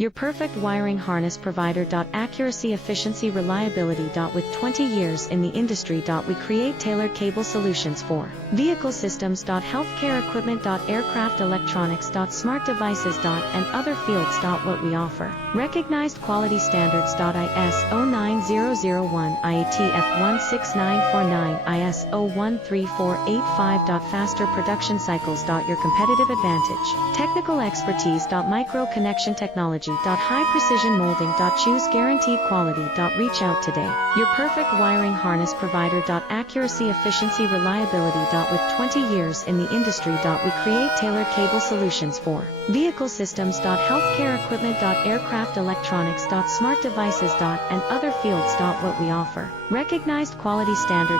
Your perfect wiring harness provider. Accuracy, efficiency, reliability. With 20 years in the industry. We create tailored cable solutions for vehicle systems. Healthcare equipment. Aircraft electronics. Smart devices. And other fields. What we offer. Recognized quality standards. ISO 9001, IATF 16949, ISO 13485. Faster production cycles. Your competitive advantage. Technical expertise. Micro connection technology. High precision molding. Choose guaranteed quality. Reach out today. Your perfect wiring harness provider. Accuracy, efficiency, reliability. With 20 years in the industry. We create tailored cable solutions for vehicle systems. Healthcare equipment. Aircraft electronics. Smart devices. And other fields. What we offer. Recognized quality standards.